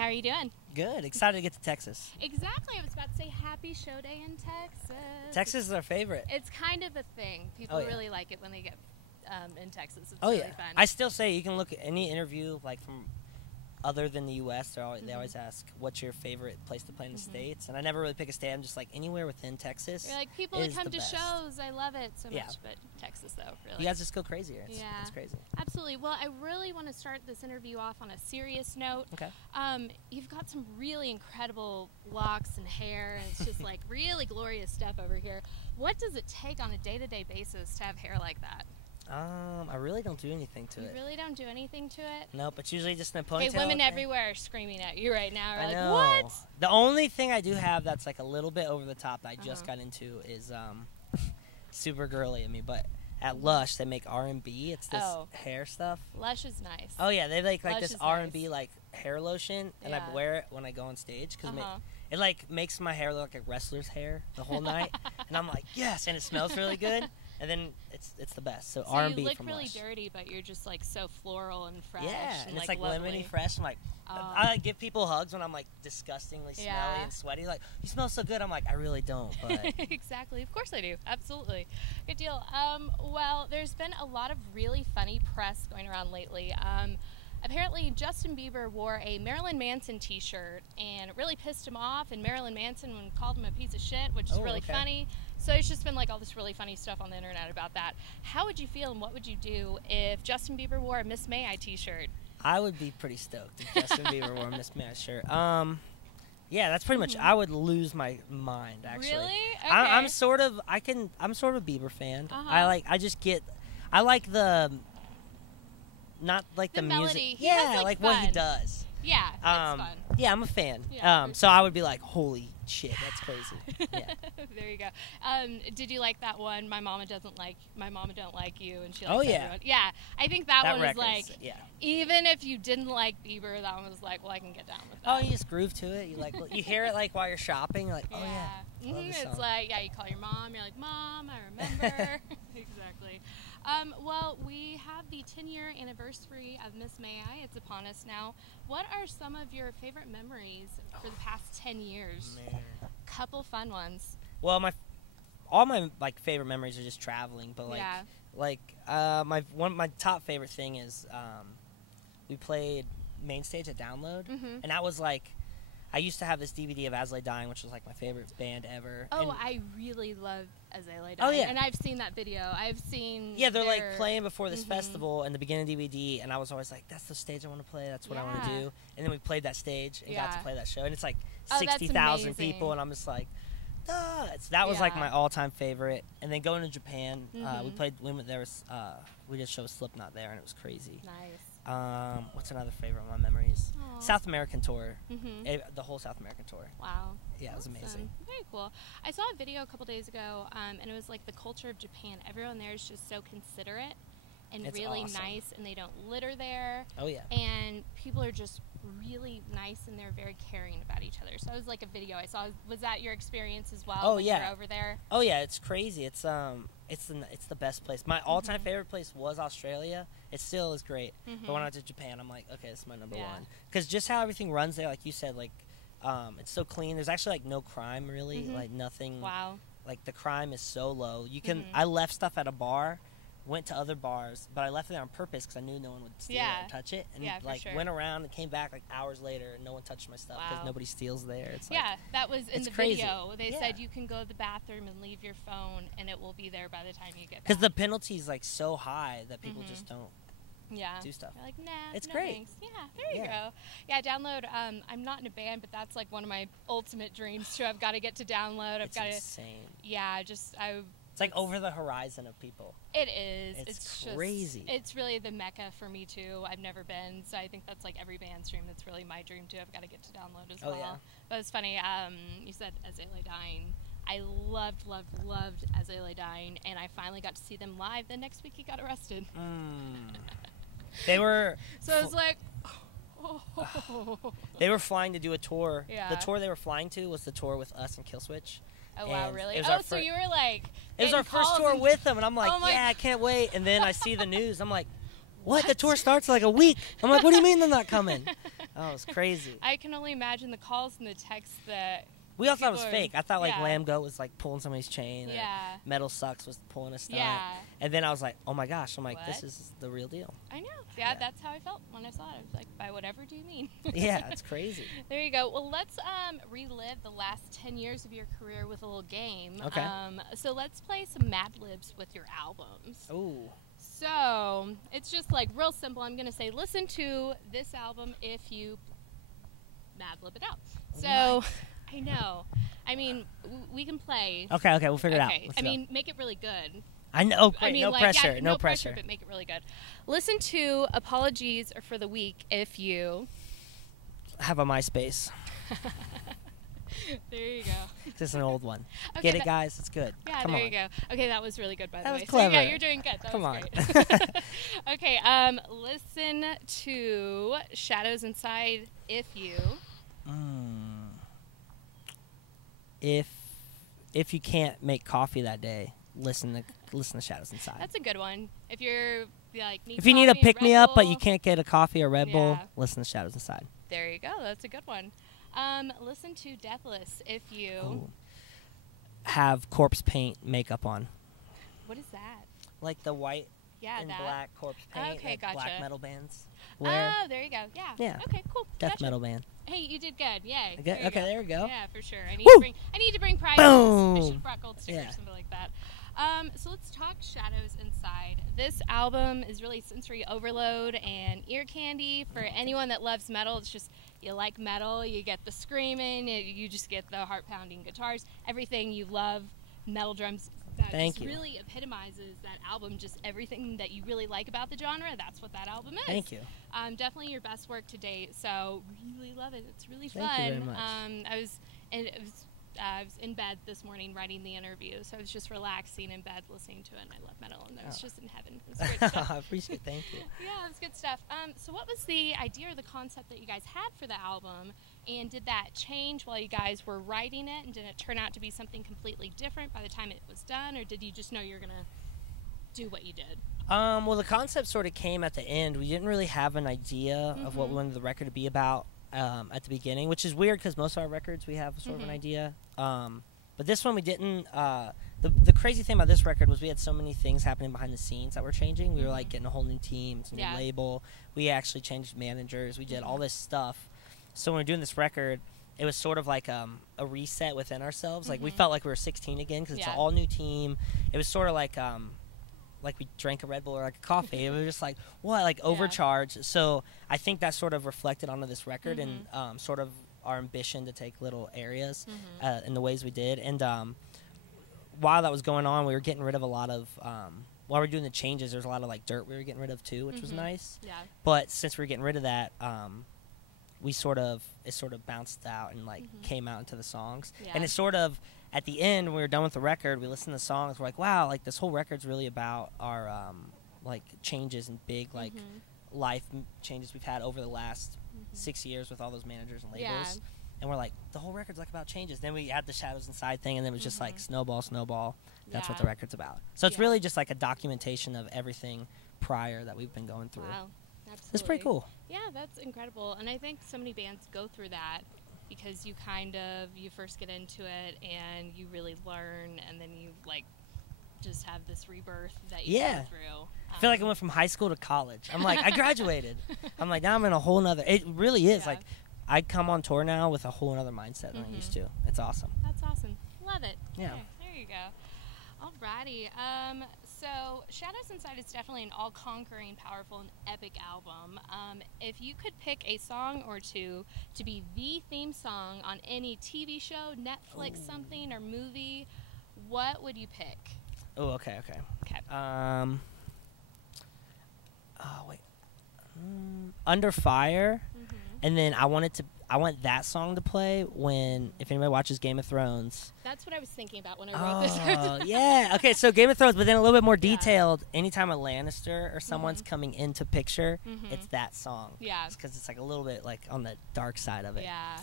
how are you doing? Good. Excited to get to Texas. Exactly. I was about to say happy show day in Texas. Texas is our favorite. It's kind of a thing. People really like it when they get in Texas. It's really fun. I still say you can look at any interview like from other than the U.S. They always ask, what's your favorite place to play in the States? And I never really pick a state. I'm just like, anywhere within Texas. You're like, people that come to shows, I love it so much. But Texas, though, really. You guys just go crazy here. It's crazy. Absolutely. Well, I really want to start this interview off on a serious note. Okay. You've got some really incredible locks and hair, and it's just like really glorious stuff over here. What does it take on a day-to-day basis to have hair like that? I really don't do anything to it. You really don't do anything to it? Nope, it's usually just in a ponytail. Hey, women everywhere are screaming at you right now. I like, know. what? The only thing I do have that's like a little bit over the top that I just got into is super girly of me, but at Lush they make R&B. It's this hair stuff. Lush is nice. Oh yeah, they make like Lush this R&B like hair lotion, and I wear it when I go on stage because it like makes my hair look like a wrestler's hair the whole night, and I'm like yes, and it smells really good. And then it's the best. So R&B you look from really Lush. dirty, but you're just like so floral and fresh. Yeah, and it's like lovely. lemony fresh. I'm like, I like give people hugs when I'm like disgustingly smelly and sweaty. Like, you smell so good. I'm like, I really don't. But exactly. Of course I do. Absolutely. Good deal. Well, there's been a lot of really funny press going around lately. Apparently, Justin Bieber wore a Marilyn Manson t-shirt, and it really pissed him off, and Marilyn Manson called him a piece of shit, which is really funny. So it's just been like all this really funny stuff on the internet about that. How would you feel, and what would you do if Justin Bieber wore a Miss May I t-shirt? I would be pretty stoked if Justin Bieber wore a Miss May I shirt. Yeah, I would lose my mind, actually. Really? Okay. I'm sort of a Bieber fan. I like the... Not like the music. Melody. Yeah, like what he does. Yeah, that's fun. Yeah, I'm a fan. Yeah, so I would be like, holy shit, that's crazy. Yeah. There you go. Did you like that one? My mama don't like you, and she likes everyone. Yeah, I think that one was like, even if you didn't like Bieber, that one was like, well, I can get down with that. Oh, you just groove to it. You hear it like while you're shopping. You're like, oh yeah. It's like, you call your mom. You're like, Mom, I remember. Exactly. Well, we have the 10-year anniversary of Miss May I. It's upon us now. What are some of your favorite memories for the past 10 years? Man. Couple fun ones. Well, all my like favorite memories are just traveling, but my top favorite thing is we played main stage at Download, and that was like. I used to have this DVD of As I Lay Dying, which was like my favorite band ever. Oh, I really love As I Lay Dying. Oh, yeah. And I've seen that video. I've seen they're like playing before this festival in the beginning of DVD, and I was always like, that's the stage I want to play. That's what I want to do. And then we played that stage and got to play that show. And it's like 60,000 people, and I'm just like, duh. That was like my all-time favorite. And then going to Japan, we did show Slipknot there, and it was crazy. Nice. What's another favorite of my memories? South American tour. The whole South American tour. Wow. Yeah, it was amazing. Very cool. I saw a video a couple days ago, and it was like the culture of Japan. Everyone there is just so considerate and really nice, and they don't litter there. Oh, yeah. And people are just really nice, and they're very caring about each other. So it was like a video I saw. Was that your experience as well when you were over there? Oh, yeah. It's crazy. It's the best place. My all-time favorite place was Australia. It still is great. But when I went to Japan, I'm like, okay, this is my number one. Because just how everything runs there, like you said, like it's so clean. There's actually like no crime really, like nothing. Wow. Like the crime is so low. You can. I left stuff at a bar, went to other bars, but I left it there on purpose because I knew no one would steal it or touch it. And went around and came back like hours later, and no one touched my stuff because nobody steals there. It's like, that was in the crazy. Video. They said you can go to the bathroom and leave your phone, and it will be there by the time you get back. Because the penalty is like so high that people just don't. Do stuff. They're like, nah, it's no great. Thanks. Yeah, there you go. Yeah, Download. I'm not in a band, but that's like one of my ultimate dreams too. I've got to get to Download. It's insane. Yeah, it's like over the horizon of people. It is. It's crazy. It's really the mecca for me too. I've never been, so I think that's like every band's dream. That's really my dream too. I've got to get to Download as well. Yeah. But it's funny. You said As I Lay Dying. I loved As I Lay Dying, and I finally got to see them live. Then next week he got arrested. They were. So I was like. They were flying to do a tour. Yeah. The tour they were flying to was the tour with us and Killswitch. Oh, wow, really? So you were like... It was our first tour with them, and I'm like, I can't wait. And then I see the news. I'm like, what? The tour starts in like a week. I'm like, what do you mean they're not coming? Oh, it's crazy. I can only imagine the calls and the texts that we all thought it was fake. I thought, like, yeah. Lamb Goat was, like, pulling somebody's chain. Yeah. Or Metal Sucks was pulling a stunt. Yeah. And then I was like, oh, my gosh. I'm like, What? this is the real deal. I know. Yeah, that's how I felt when I saw it. I was like, by whatever do you mean? Yeah, it's crazy. There you go. Well, let's relive the last 10 years of your career with a little game. Okay. So let's play some mad-libs with your albums. Ooh. So it's just, like, real simple. I'm going to say, listen to this album if you mad-lib it out. So... What? I know. I mean, we can play. Okay, we'll figure it out. I mean, make it really good. I know. Great. I mean, no like, pressure. yeah, no pressure. But make it really good. Listen to Apologies for the Week if you have a MySpace. There you go. This is an old one. Okay, Get it, guys? It's good. Yeah, Come there on. you go. Okay, that was really good, by the That way. was clever. So, yeah, you're doing good. That Come was on. great. Okay, listen to Shadows Inside if you... If you can't make coffee that day, listen to Shadows Inside. That's a good one. If you're like if you need a coffee, pick me up, Red but Bull, you can't get a coffee or Red Bull, Yeah. listen to Shadows Inside. There you go. That's a good one. Listen to Deathless if you... Ooh. Have corpse paint makeup on, What is that? like the white Yeah, and that. black corpse paint Okay, that black gotcha. metal bands wear. Oh, there you go. Yeah. Yeah. Okay, cool. Death Gotcha. metal band. Hey, you did good. Yay. Okay, there we go. Yeah, for sure. I Woo! need to bring prizes. Boom! I should have brought gold stickers Yeah. or something like that. So let's talk Shadows Inside. This album is really sensory overload and ear candy for anyone that loves metal. It's just, you like metal, you get the screaming, you just get the heart-pounding guitars, everything you love, metal drums. That Thank just you. really epitomizes that album, just everything that you really like about the genre. That's what that album is. Thank you. Definitely your best work to date. So really love it. It's really fun. Thank you very much. I was in bed this morning writing the interview, so I was just relaxing in bed listening to it, and I love metal, and I was just in heaven. It was great stuff. I appreciate it. Thank you. Yeah, it was good stuff. So what was the idea or the concept that you guys had for the album, and did that change while you guys were writing it, and did it turn out to be something completely different by the time it was done, or did you just know you were going to do what you did? Well, the concept sort of came at the end. We didn't really have an idea of what we wanted the record to be about at the beginning, which is weird because most of our records we have sort of an idea. But this one we didn't. The crazy thing about this record was we had so many things happening behind the scenes that were changing. We were like getting a whole new team, it's a new label. We actually changed managers. We did all this stuff. So when we were doing this record, it was sort of like a reset within ourselves. Like we felt like we were 16 again because it's an all new team. It was sort of like we drank a Red Bull or like a coffee. It was just like, what, like overcharged. So I think that sort of reflected onto this record and sort of our ambition to take little areas in the ways we did. And while that was going on, we were getting rid of a lot of, while we were doing the changes, there was a lot of like dirt we were getting rid of too, which was nice. Yeah. But since we were getting rid of that, it sort of bounced out and like came out into the songs. Yeah. And it sort of, at the end, when we were done with the record, we listened to the songs. We're like, wow, like this whole record's really about our like changes and big like life changes we've had over the last 6 years with all those managers and labels. Yeah. And we're like, the whole record's like about changes. Then we had the Shadows Inside thing, and then it was just like snowball. That's what the record's about. So it's really just like a documentation of everything prior that we've been going through. Wow, absolutely. It's pretty cool. Yeah, that's incredible. And I think so many bands go through that because you first get into it and you really learn, and then you like just have this rebirth that you go through. I feel like I went from high school to college. I'm like, I graduated. I'm like, now I'm in a whole nother, it really is like, I come on tour now with a whole other mindset than I used to. It's awesome. That's awesome. Love it. Yeah. Okay, there you go. Alrighty. So Shadows Inside is definitely an all-conquering, powerful, and epic album. If you could pick a song or two to be the theme song on any TV show, Netflix, something, or movie, what would you pick? Oh, okay. Under Fire. And then I want that song to play if anybody watches Game of Thrones. That's what I was thinking about when I wrote this. Oh, yeah. Okay, so Game of Thrones, but then a little bit more detailed. Anytime a Lannister or someone's coming into picture, it's that song. Yeah. Because it's like a little bit like on the dark side of it. Yeah.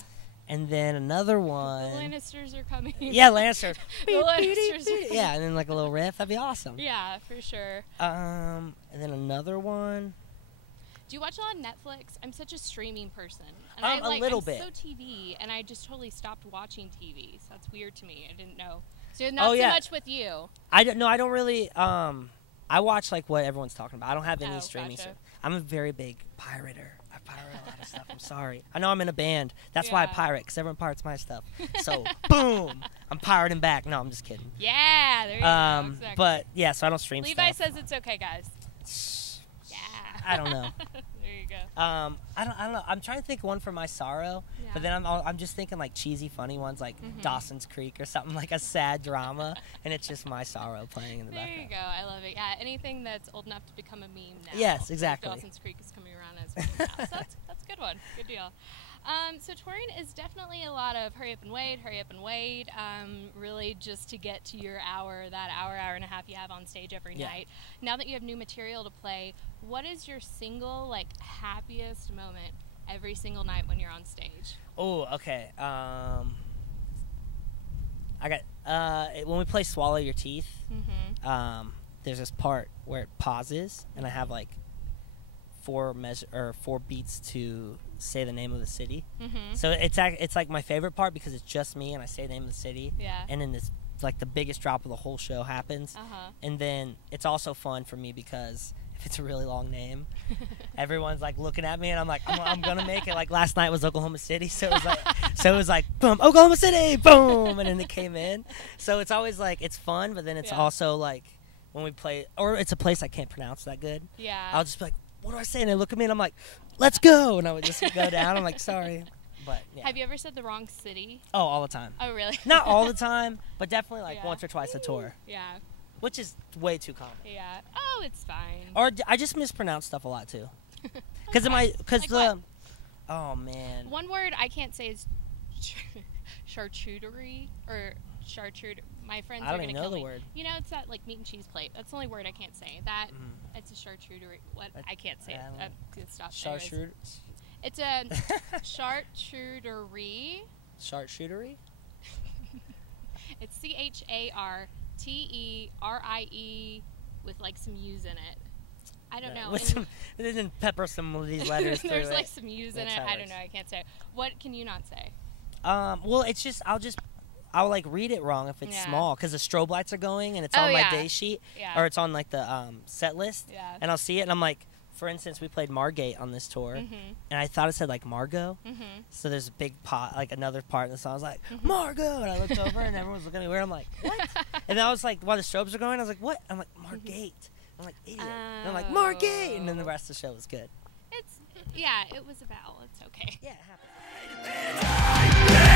And then another one. The Lannisters are coming. Yeah, Lannisters. The Lannisters are coming. Yeah, and then like a little riff. That'd be awesome. Yeah, for sure. And then another one. Do you watch a lot of Netflix? I'm such a streaming person. And A little bit. I'm so TV, and I just totally stopped watching TV. So that's weird to me. I didn't know. So not so much with you. I don't really. I watch like what everyone's talking about. I don't have any streaming stuff. I'm a very big pirater. I pirate a lot of stuff. I'm sorry. I know I'm in a band. That's why I pirate, because everyone pirates my stuff. So boom, I'm pirating back. No, I'm just kidding. Yeah, there you go. Exactly. But yeah, so I don't stream Levi stuff. says it's okay, guys. Yeah. I don't know. There you go. I don't know. I'm trying to think of one for my sorrow, but then I'm just thinking like cheesy, funny ones like Dawson's Creek or something, like a sad drama, and it's just my sorrow playing in the background. There you go. I love it. Yeah, anything that's old enough to become a meme now. Yes, exactly. Like Dawson's Creek is coming around as well now. So that's a good one. Good deal. So touring is definitely a lot of hurry up and wait, really just to get to your hour, that hour and a half you have on stage every night. Now that you have new material to play, what is your single, like, happiest moment every single night when you're on stage? Oh, okay. I got, when we play Swallow Your Teeth, there's this part where it pauses, and I have, like, 4 beats to say the name of the city. So it's like my favorite part because it's just me and I say the name of the city. Yeah. And then this, like, the biggest drop of the whole show happens. And then it's also fun for me because if it's a really long name, everyone's like looking at me and I'm like, I'm gonna make it. Like last night was Oklahoma City, so it was like boom, Oklahoma City, boom, and then it came in. So it's always like it's fun, but then it's also like when we play, or it's a place I can't pronounce that good. Yeah. I'll just be like, what do I say? And they look at me and I'm like, let's go. And I would just go down. I'm like, sorry. But yeah. Have you ever said the wrong city? Oh, all the time. Oh, really? Not all the time, but definitely like once or twice a tour. Yeah. Which is way too common. Yeah. Oh, it's fine. Or I just mispronounce stuff a lot too. Oh man. One word I can't say is charcuterie or charcuterie. My friends are going to kill me. Word. You know, it's that like meat and cheese plate. That's the only word I can't say. That it's a charcuterie. What I can't say it. Stop. Charcuterie. It's a charcuterie. Charcuterie. It's CHARTERIE with like some U's in it. I don't know. Then pepper some of these letters through There's like some U's in it. I don't know. I can't say. What can you not say? Well, it's just I'll like read it wrong if it's small because the strobe lights are going and it's on my day sheet or it's on like the set list and I'll see it and I'm like, for instance, we played Margate on this tour and I thought it said like Margot, so there's a big pot, like another part in the song. I was like Margot, and I looked over and everyone was looking at me weird. I'm like, what? And I was like, while the strobes are going, I was like, what? I'm like, Margate. I'm like, idiot. And I'm like, Margate, and then the rest of the show was good. It was a vowel. It's okay. Yeah, it happens.